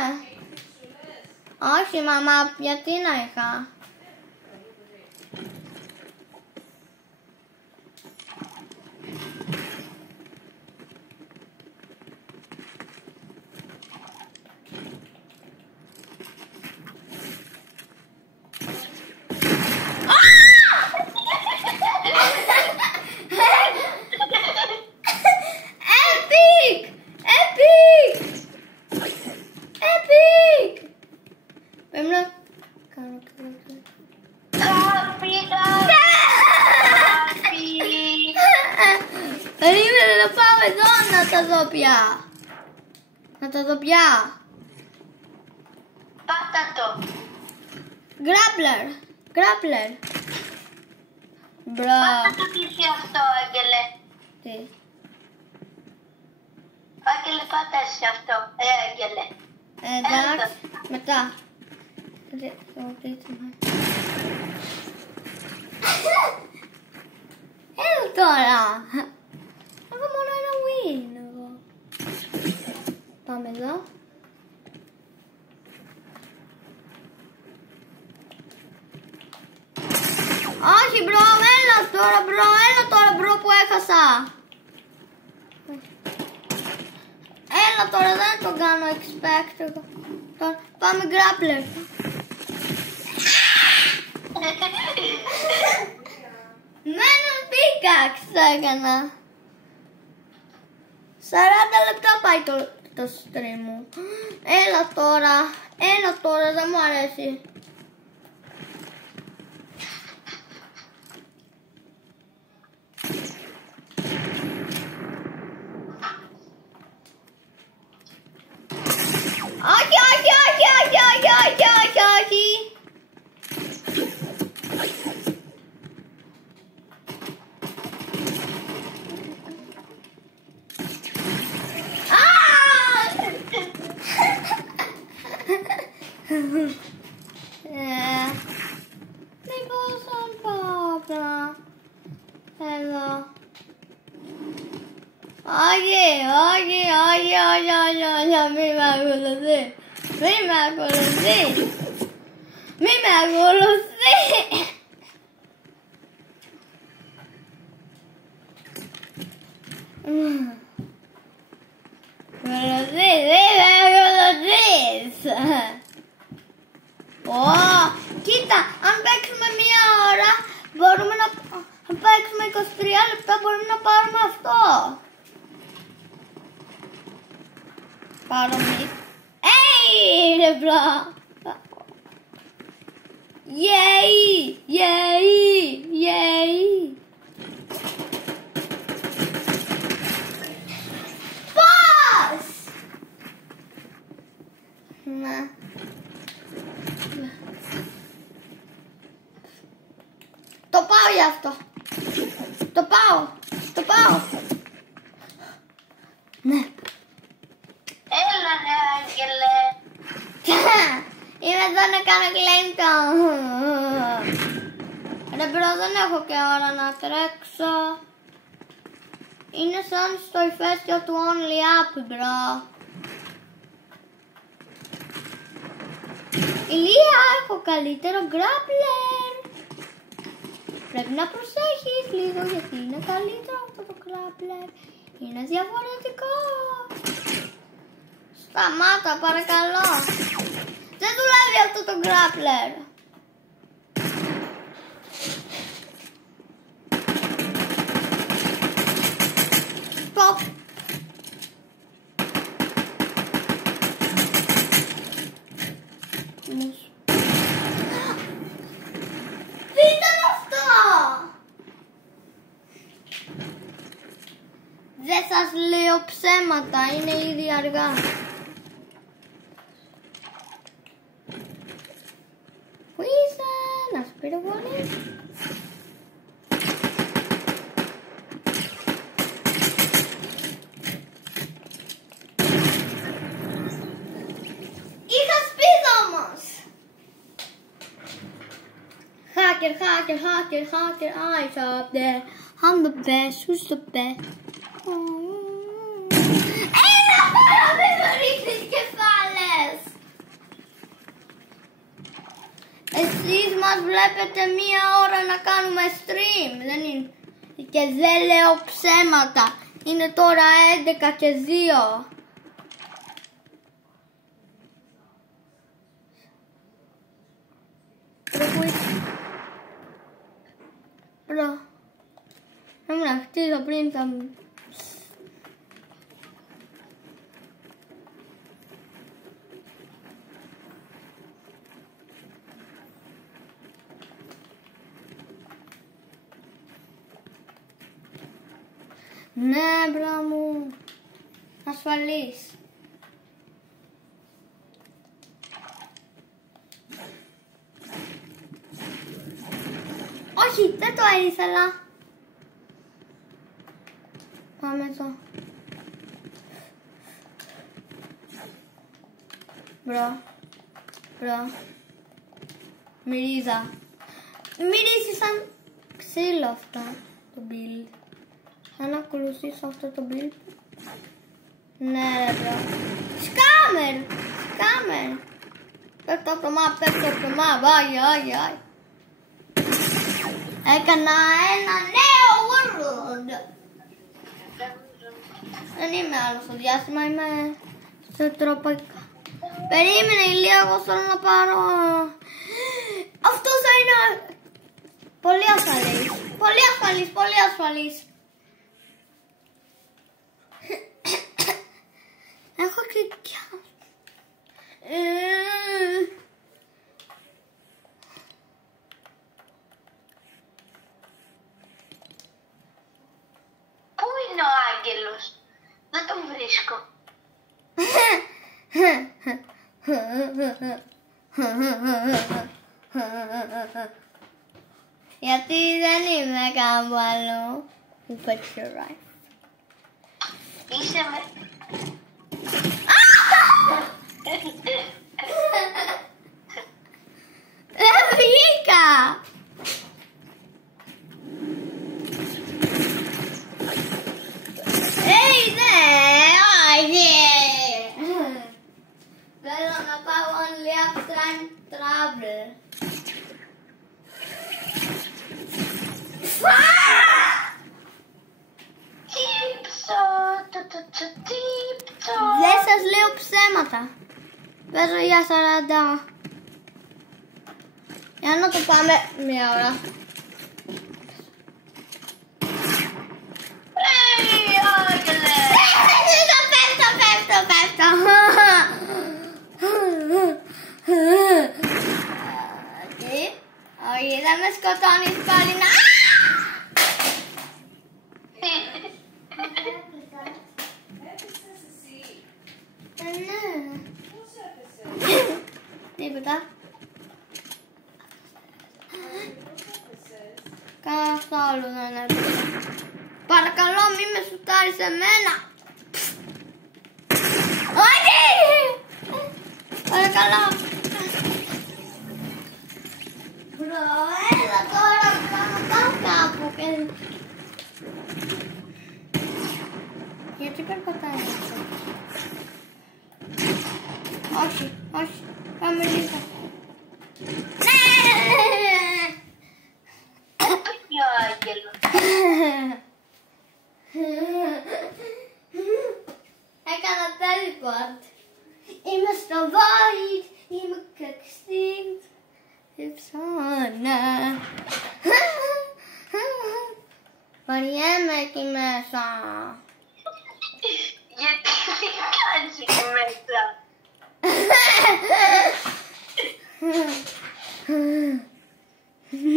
Όχι μαμά, γιατί να είχα. Περίμενε να πάω εδώ να τα δω πια. Να τα δω πια. Πάτα το. Grappler. Grappler. Μπρο. Πάτα το κλείσει αυτό, Άγγελε. Τι. Άγγελε, πάτα εσύ αυτό. Άγγελε. Εντάξει. Μετά. Έλα τώρα. Έχω μόνο ένα win εγώ. Πάμε εδώ. Όχι μπρο, έλα τώρα μπρο που έχασα. Έλα τώρα, δεν το κάνω expect εγώ. Τώρα, πάμε grappler. Με έναν pickaxe το έκανα. 40 λεπτά πάει το το stream μου. Έλα τώρα, δεν μου αρέσει. Όχι. Μήπως αν πάω εδώ. Όχι, μη με ακολουθεί. Κοίτα, αν παίξουμε μία ώρα, μπορούμε να παίξουμε 23 λεπτά, μπορούμε να πάρουμε αυτό. Πάρουμε. Ρε μπρα. Yay. Πώς! Ναι. Το πάω γι' αυτό. Το πάω. Ναι. Έλα ρε Άγγελε. Είμαι εδώ να κάνω claim. Ρε μπρο, δεν έχω και ώρα να τρέξω. Είναι σαν στο ηφαίστειο του Only Up, μπρο. Ηλία, έχω καλύτερο grappler. Πρέπει να προσέχεις λίγο γιατί είναι καλύτερο αυτό το grappler. Είναι διαφορετικό. Σταμάτα παρακαλώ. Δεν δουλεύει αυτό το grappler. Ποπ. Τι ήταν αυτό? Δεν σας λέω ψέματα, είναι ήδη αργά. Πού είσαι, να σου πυροβολείς? Είχα σπίδα όμως. Hacker, eyes up there. I'm the best, who's the best? Έλα τώρα, μην μου ρίχνεις κεφάλες. Εσείς μας βλέπετε μία ώρα να κάνουμε stream, δεν είναι. Και δεν λέω ψέματα. Είναι τώρα 11 και 2. Μπρο. Να μου να χτίζω πριν θα μου. Ναι, μπρο μου. Ασφαλής. Όχι, δεν το ήθελα. Πάμε εδώ. Μπρο. Μυρίζει σαν ξύλο αυτά το build. Αν ακολουθήσω αυτό το build. Ναι ρε μπρο. Σκάμερ. Πέφτω από το map. Άγι. Έκανα ένα νέο world. Δεν είμαι άλλο στο διάστημα, είμαι σε τροπικά. Περίμενε Ηλία, εγώ θέλω να πάρω. Αυτό θα είναι πολύ ασφαλής. Έχω και Γιατί δεν είμαι κάπου αλλού. Who put your right? Είσαι με... Δεν βγήκα. Θέλω να πάω only up time travel. Δεν σας λέω ψέματα. Παίζω για 40. Για να το πάμε μια ώρα. Πέφτω. Όχι, δεν με σκοτώνεις πάλι να... Τίποτα. Καθόλου δεν έπαιξα. Παρακαλώ μη με σουτάρεις εμένα. Όχι! Παρακαλώ. Μπρο, έλα τώρα να πάω κάπου και... Γιατί περπατάει αυτό? Όχι, πάμε λίγο. Ποιο άγγελο? Έκανα teleport. Είμαι στο void, είμαι extinct. Υψώνα. Βαριέμαι εκεί μέσα. Γιατί τι κάνεις εκεί μέσα?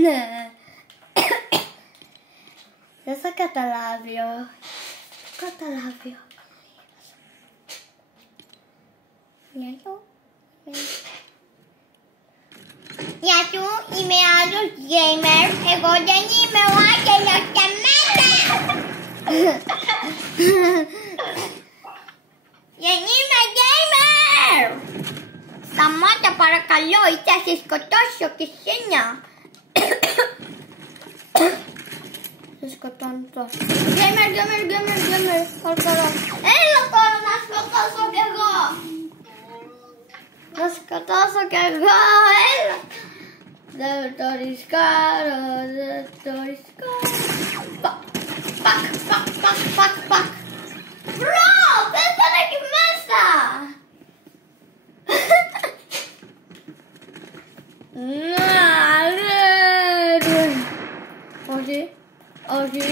Ναι. Δεν θα καταλάβει. Γεια σου, είμαι άλλος gamer. Εγώ δεν είμαι ο άγγελος και μένα. Δεν είμαι gamer. Σταμάτα παρακαλώ ή θα σε σκοτώσω και σένα. Σε σκοτώνω τώρα. Gamer, παρακαλώ. Έλα τώρα να σκοτώσω κι εγώ. Να σκοτώσω κι εγώ, έλα. Δεν το ρισκάρω. Πακ. Μπρο, πες τον εκεί μέσα. Όχι.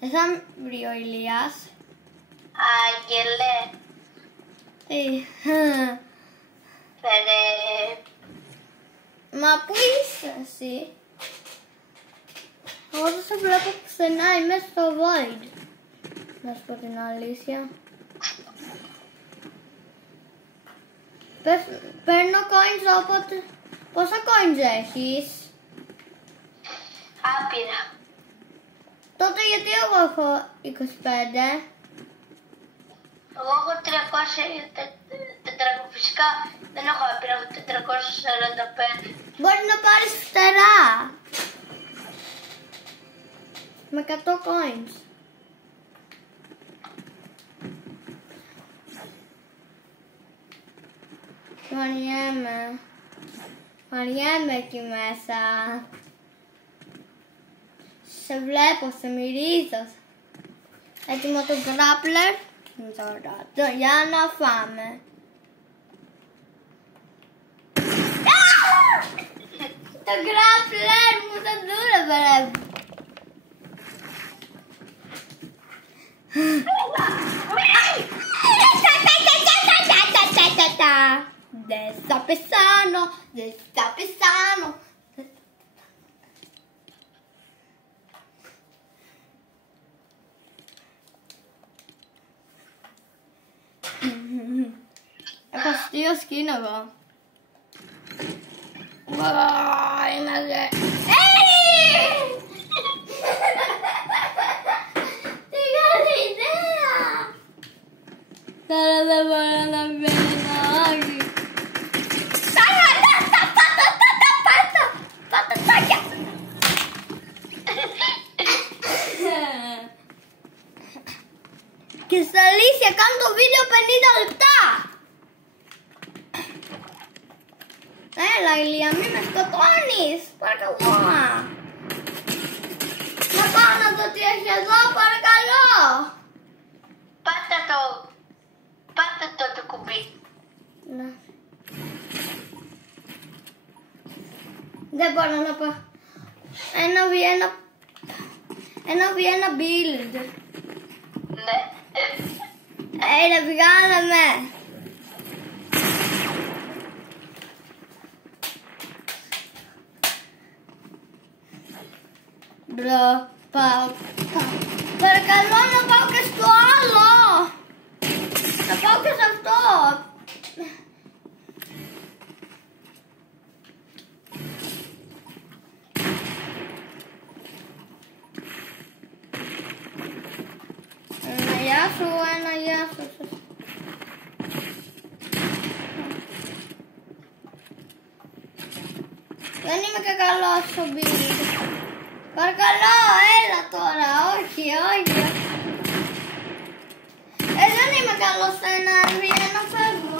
Δεν θα βρει ο Ηλίας. Άγγελε. Φέρε. Μα πού είσαι εσύ? Εγώ δεν σε βλέπω πουθενά, είμαι στο void. Να σου πω την αλήθεια. Παίρνω coins όποτε... Πόσα coins έχεις? Άπειρα. Τότε γιατί εγώ έχω 25? Εγώ έχω 300, φυσικά δεν έχω άπειρα, έχω 445. Μπορεί να πάρεις φτερά. Με 100 coins. Βαριέμαι εκεί μέσα. Σε βλέπω, σε μυρίζω. Έτοιμο το grappler. Τώρα, για να φάμε. Το grappler μου δεν δούλευε. Δεν θα πεθάνω. Έχω αστείο σκύνα εγώ. Είναι δε. Τι καλή ιδέα. Τώρα δεν μπορώ να βγαίνει ένα άκι. Πατατάκια. Και στα αλήθεια κάνω το βίντεο 50 λεπτά. Έλα Ηλία, μη με σκοτώνεις, παρακαλώ. Να πάω να δω τι έχει εδώ, παρακαλώ. Πάτα το κουμπί. Ναι. Δεν μπορώ να πάω. Ένα V1 build. Ναι. Ρε, βγάλε με. Μπρο, πάω. Παρακαλώ να πάω και στο άλλο. Να πάω και σε αυτό. Γεια σου, γεια σου. Δεν είμαι και καλός στο μπίλι. Παρακαλώ, έλα τώρα, όχι. Δεν είμαι καλός σε ένα να φεύγω.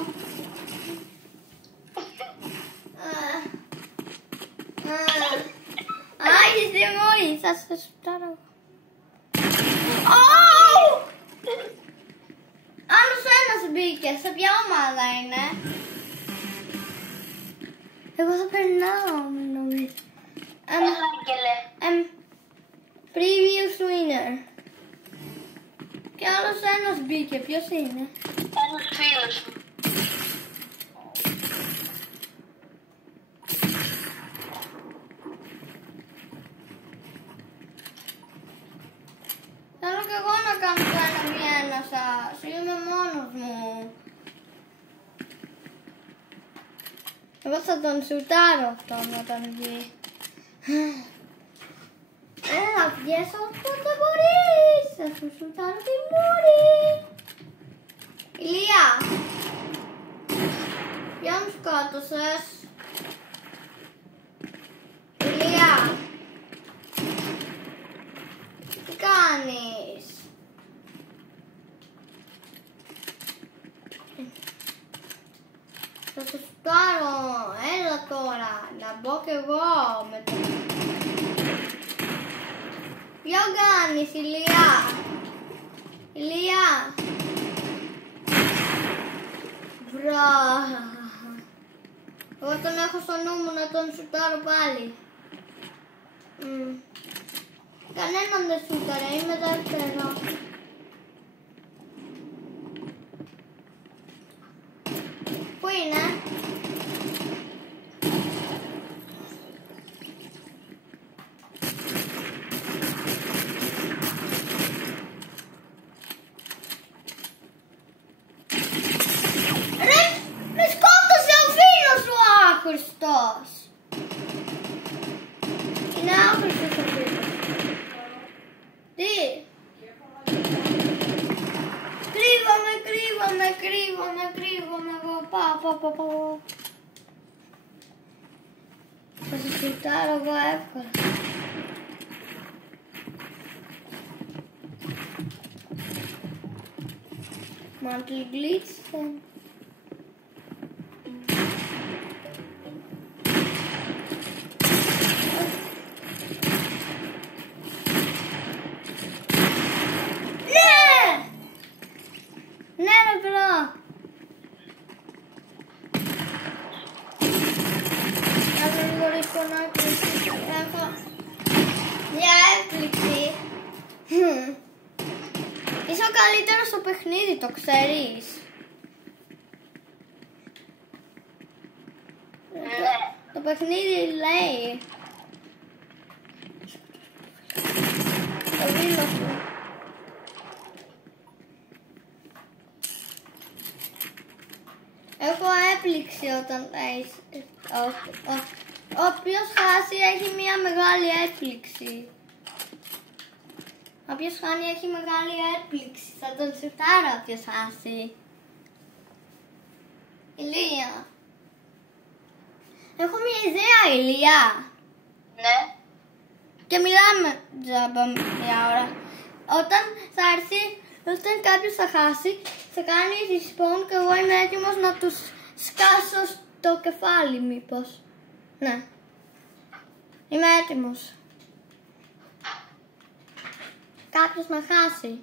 Έχεις δημιουργεί, θα σε σουτάρω. Άλλος ένας μπήκε, σε ποια ομάδα είναι? Εγώ θα περνάω, νομίζω. Έλα, Άγγελε. Previous winner. Και άλλος ένας μπήκε, ποιος είναι? Ένας φίλος μου. Θέλω και εγώ να κάνω το ένα V1 σας. Είμαι μόνος μου. Εγώ θα τον σουτάρω αυτόν όταν βγει. Έλα, βγες όποτε μπορείς. Θα σου σουτάρω τη μούρη. Ηλία. Ποια μου σκότωσες? Ηλία. Τι κάνεις? Θα σου σουτάρω. Έλα τώρα. Να μπω κι εγώ με το... Ποιο κάνεις, Ηλία? Ηλία. Μπρα. Εγώ τον έχω στο νου μου να τον σουτάρω πάλι. Κανέναν δεν σούταρε, είμαι δεύτερο. Πού είναι? Ρε, με σκότωσε ο φίλος σου άχρηστος. Είναι άχρηστος ο φίλος. Τι? Κρύβομαι εγώ. Πάω. Θα σε σουτάρω εγώ εύκολα. Mantel Glitzen. Ναι, μπρο. Να μην μπορείς να κλείσεις. Έχω μια έκπληξη. Είσαι ο καλύτερος στο παιχνίδι, το ξέρεις. Το παιχνίδι λέει. Το βίλο σου. Έχω έπληξη όταν όποιος χάσει έχει μια μεγάλη έπληξη. Όποιος χάνει έχει μεγάλη έπληξη. Θα τον σουτάρω όποιος χάσει. Ηλία. Έχω μια ιδέα, Ηλία. Ναι. Και μιλάμε τζάμπα μια ώρα. Όταν θα έρθει, όταν κάποιος θα χάσει, θα κάνει respawn και εγώ είμαι έτοιμος να τους σκάσω στο κεφάλι μήπως. Ναι. Είμαι έτοιμος. Κάποιος να χάσει.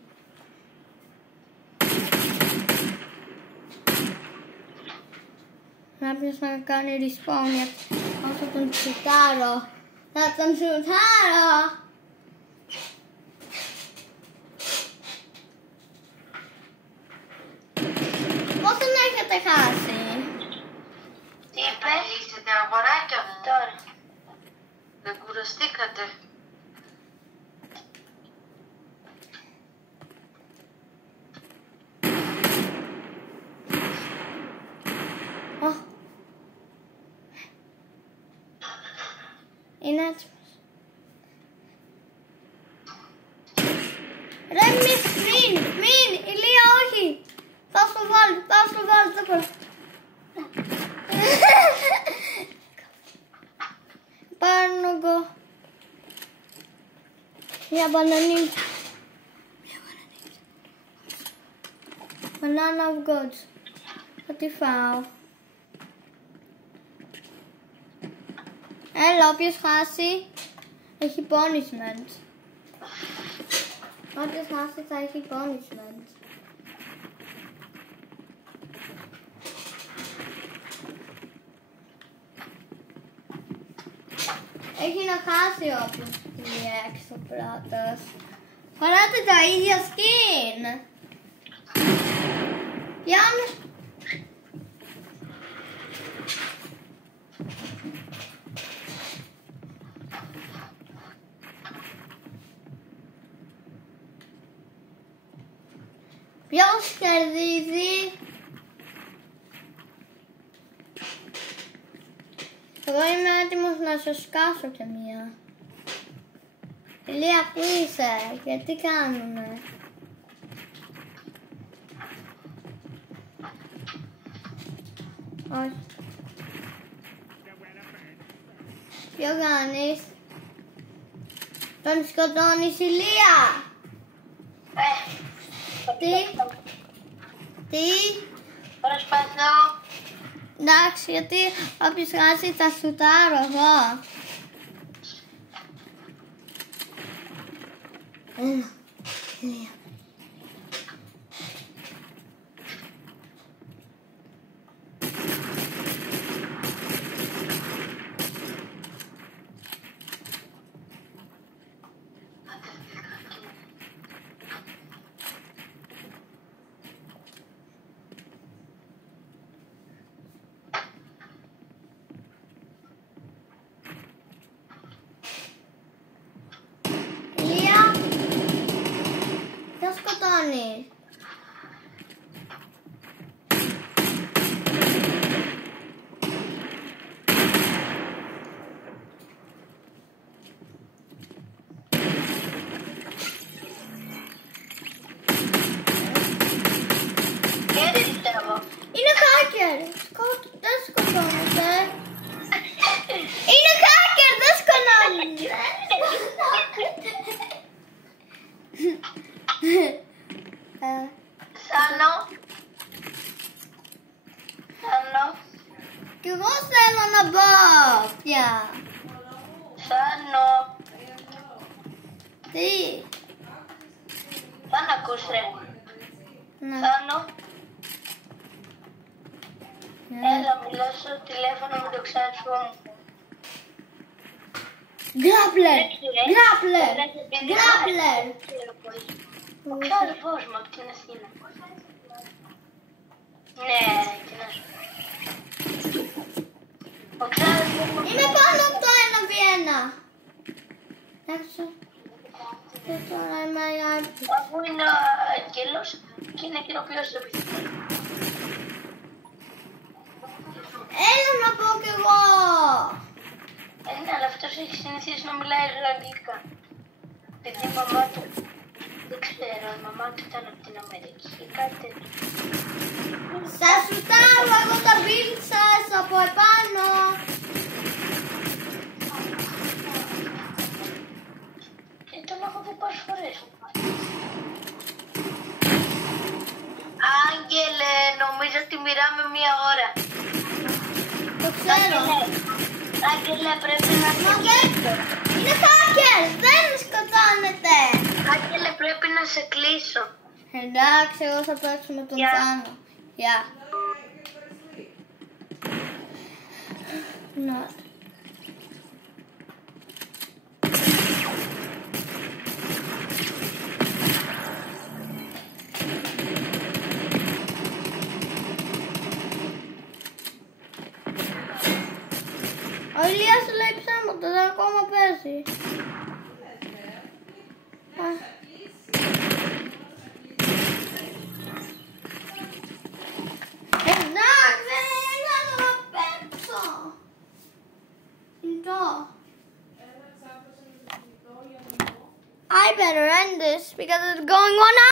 Κάποιος να κάνει respawn όσο τον σουτάρω. Θα τον σουτάρω. Πώς τον έχετε χάσει? Τι είπες? Είστε αγοράκια μου. Τώρα. Δεν κουραστήκατε. Είναι έτοιμος. Ρε μην, Ηλία όχι. Θα σου βάλω, δεν μπορώ. Πάνω εγώ. Μια μπανανίτσα. Banana of gods. Θα τη φάω. Έλα, όποιος χάσει έχει punishment. Όποιος χάσει θα έχει punishment. Έχει να χάσει όποιος είναι έξω πρώτος. Φοράτε τα ίδια skin. Γιάννη. Ποιος κερδίζει? Εγώ είμαι έτοιμος να σου σκάσω και μία. Ηλία, πού είσαι? Γιατί κάνουνε? Όχι. Ποιο κάνεις? Τον σκοτώνεις, Ηλία? Τι? Προσπαθώ. Εντάξει, γιατί όποιος χάσει θα σουτάρω εγώ. Ηλία. Θα σκοτώνει. Είναι hacker. Δεν σκοτώνεται. Είναι hacker, δεν σκοτώνεται. Σάνο. Κι εγώ θέλω να μπω πια. Σάνο. Τι? Πάνε ακούς ρε. Ναι. Σάνο. Ναι. Έλα, μιλάω στο τηλέφωνο με το ξάδερφό μου. Γκράπλερ! Ο ξάδερφός μου από την Αθήνα. Ναι, τι να σου πω. Ο ξάδερφός μου... Είναι πάνω από το 1v1. Έξω. Και τώρα είμαι άρχη. Αφού είναι ο Αγγέλος και είναι και ο οποίος το επιθυμεί. έχει συνηθίσει να μιλάει αγγλικά. Επειδή η μαμά του, δεν ξέρω, η μαμά του ήταν από την Αμερική ή κάτι τέτοιο. Σας σουτάρω εγώ τα build σας από επάνω. Και τον έχω δει πόσες φορές. Άγγελε, νομίζω ότι μοιράμε μία ώρα. Το ξέρω. Άγγελε, πρέπει να σε Μα κλείσω. είναι hackers, δεν σκοτώνετε. Άγγελε, πρέπει να σε κλείσω. Εντάξει, εγώ θα παίξω με τον Γεια. Θάνο. Γεια. Να. Ο Ηλίας λέει ψέματα, δεν ακόμα παίζει. Εντάξει, θα το παίξω. Κινητό. I better end this because it's going 1 hour.